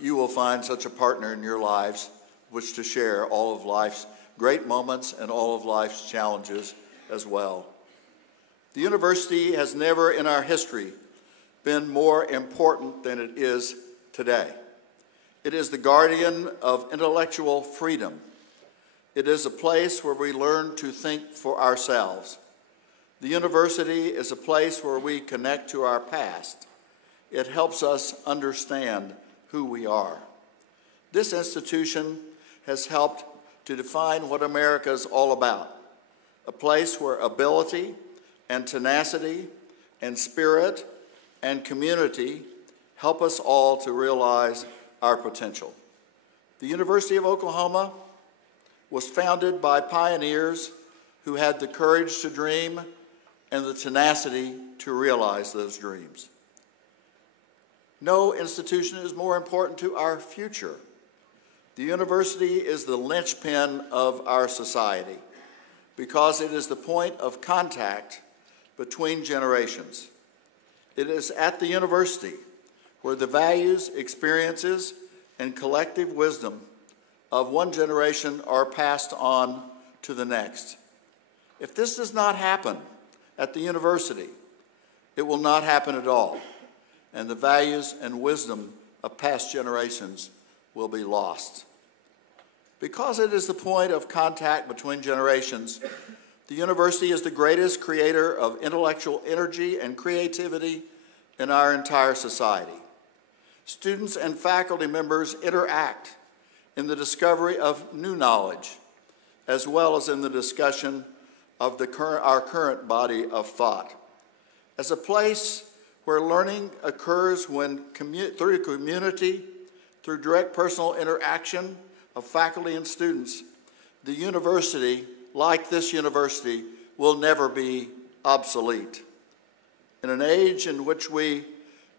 you will find such a partner in your lives which to share all of life's great moments and all of life's challenges as well. The university has never in our history been more important than it is today. It is the guardian of intellectual freedom. It is a place where we learn to think for ourselves. The university is a place where we connect to our past. It helps us understand who we are. This institution has helped to define what America is all about, a place where ability and tenacity and spirit and community help us all to realize our potential. The University of Oklahoma was founded by pioneers who had the courage to dream and the tenacity to realize those dreams. No institution is more important to our future. The university is the linchpin of our society because it is the point of contact between generations. It is at the university where the values, experiences, and collective wisdom of one generation are passed on to the next. If this does not happen at the university, it will not happen at all, and the values and wisdom of past generations will be lost. Because it is the point of contact between generations, the university is the greatest creator of intellectual energy and creativity in our entire society. Students and faculty members interact in the discovery of new knowledge, as well as in the discussion of our current body of thought. As a place where learning occurs through community, through direct personal interaction of faculty and students, the university, like this university, will never be obsolete. In an age in which we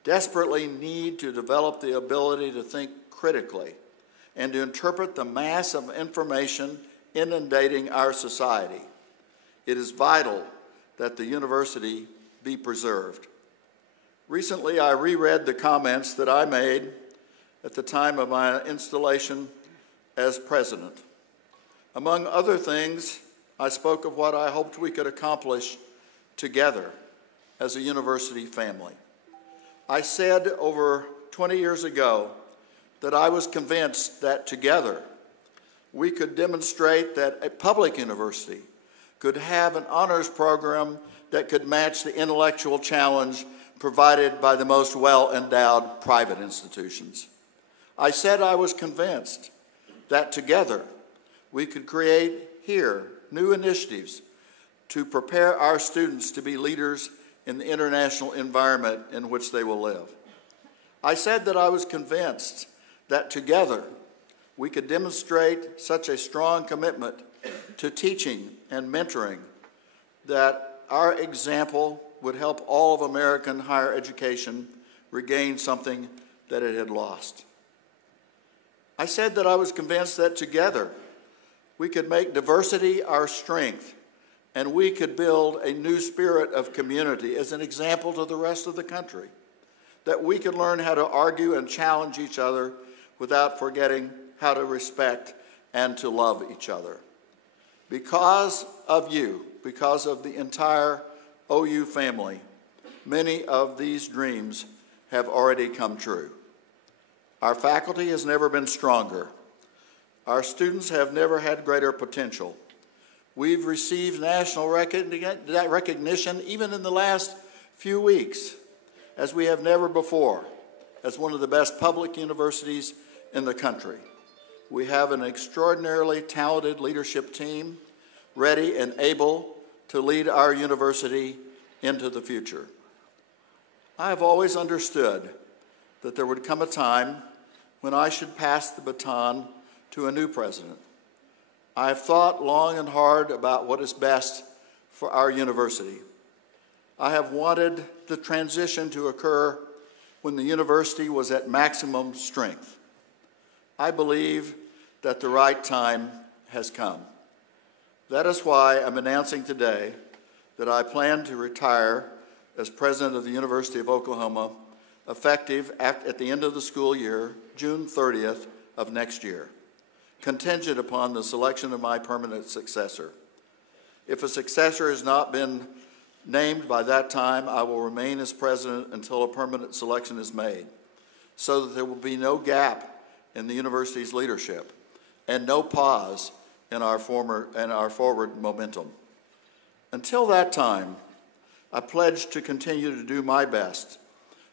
desperately need to develop the ability to think critically and to interpret the mass of information inundating our society, it is vital that the university be preserved. Recently, I reread the comments that I made at the time of my installation as president. Among other things, I spoke of what I hoped we could accomplish together as a university family. I said over 20 years ago that I was convinced that together we could demonstrate that a public university could have an honors program that could match the intellectual challenge provided by the most well-endowed private institutions. I said I was convinced that together we could create here new initiatives to prepare our students to be leaders in the international environment in which they will live. I said that I was convinced that together we could demonstrate such a strong commitment to teaching and mentoring that our example would help all of American higher education regain something that it had lost. I said that I was convinced that together we could make diversity our strength and we could build a new spirit of community as an example to the rest of the country, that we could learn how to argue and challenge each other without forgetting how to respect and to love each other. Because of you, because of the entire OU family, many of these dreams have already come true. Our faculty has never been stronger. Our students have never had greater potential. We've received national recognition even in the last few weeks, as we have never before, as one of the best public universities in the country. We have an extraordinarily talented leadership team, ready and able to lead our university into the future. I have always understood that there would come a time when I should pass the baton to a new president. I have thought long and hard about what is best for our university. I have wanted the transition to occur when the university was at maximum strength. I believe that the right time has come. That is why I'm announcing today that I plan to retire as president of the University of Oklahoma effective at the end of the school year, June 30th of next year, contingent upon the selection of my permanent successor. If a successor has not been named by that time, I will remain as president until a permanent selection is made, so that there will be no gap in the university's leadership and no pause in our forward momentum. Until that time, I pledge to continue to do my best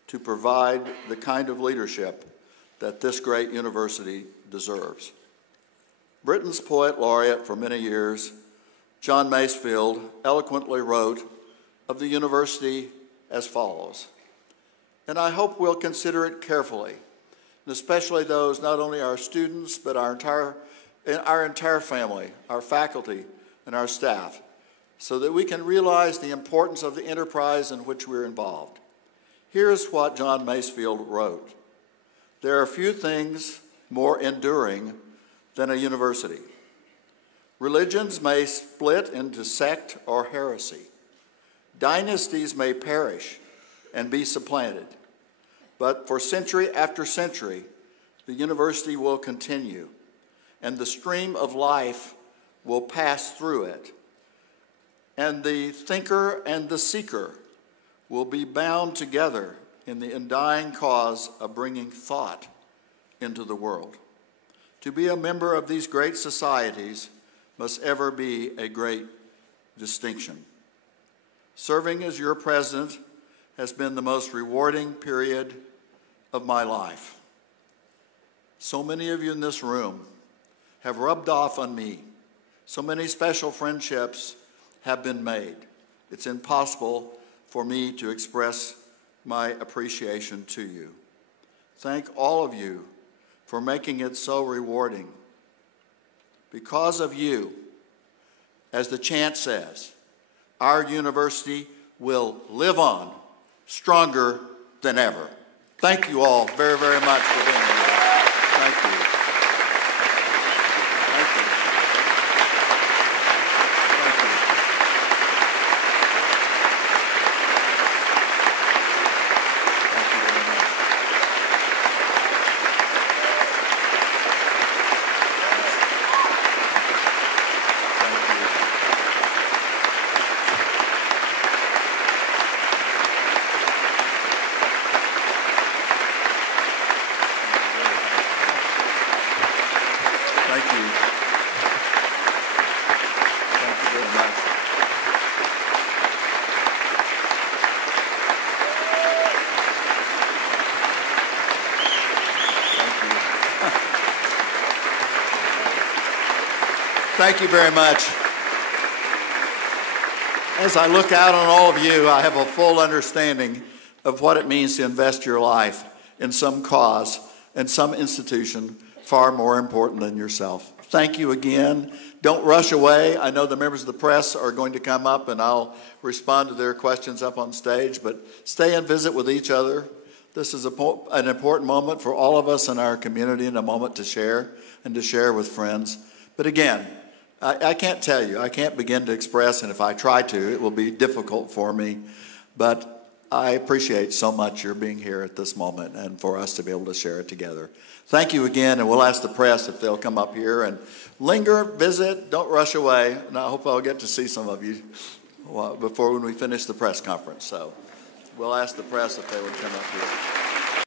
to provide the kind of leadership that this great university deserves. Britain's poet laureate for many years, John Masefield, eloquently wrote of the university as follows, and I hope we'll consider it carefully, and especially those, not only our students, but our entire family, our faculty, and our staff, so that we can realize the importance of the enterprise in which we're involved. Here's what John Masefield wrote. There are few things more enduring than a university. Religions may split into sect or heresy. Dynasties may perish and be supplanted. But for century after century, the university will continue, and the stream of life will pass through it. And the thinker and the seeker will be bound together in the undying cause of bringing thought into the world. To be a member of these great societies must ever be a great distinction. Serving as your president has been the most rewarding period of my life. So many of you in this room have rubbed off on me. So many special friendships have been made. It's impossible for me to express my appreciation to you. Thank all of you for making it so rewarding. Because of you, as the chant says, our university will live on stronger than ever. Thank you all very, very much for being here. Thank you. Thank you. Thank you. Thank you very much. Thank you. Thank you. Thank you very much. Thank you very much. As I look out on all of you, I have a full understanding of what it means to invest your life in some cause and some institution far more important than yourself. Thank you again. Don't rush away. I know the members of the press are going to come up and I'll respond to their questions up on stage, but stay and visit with each other. This is an important moment for all of us in our community and a moment to share and to share with friends. But again, I can't tell you, I can't begin to express, and if I try to, it will be difficult for me, but I appreciate so much your being here at this moment and for us to be able to share it together. Thank you again, and we'll ask the press if they'll come up here and linger, visit, don't rush away, and I hope I'll get to see some of you before when we finish the press conference. So we'll ask the press if they would come up here.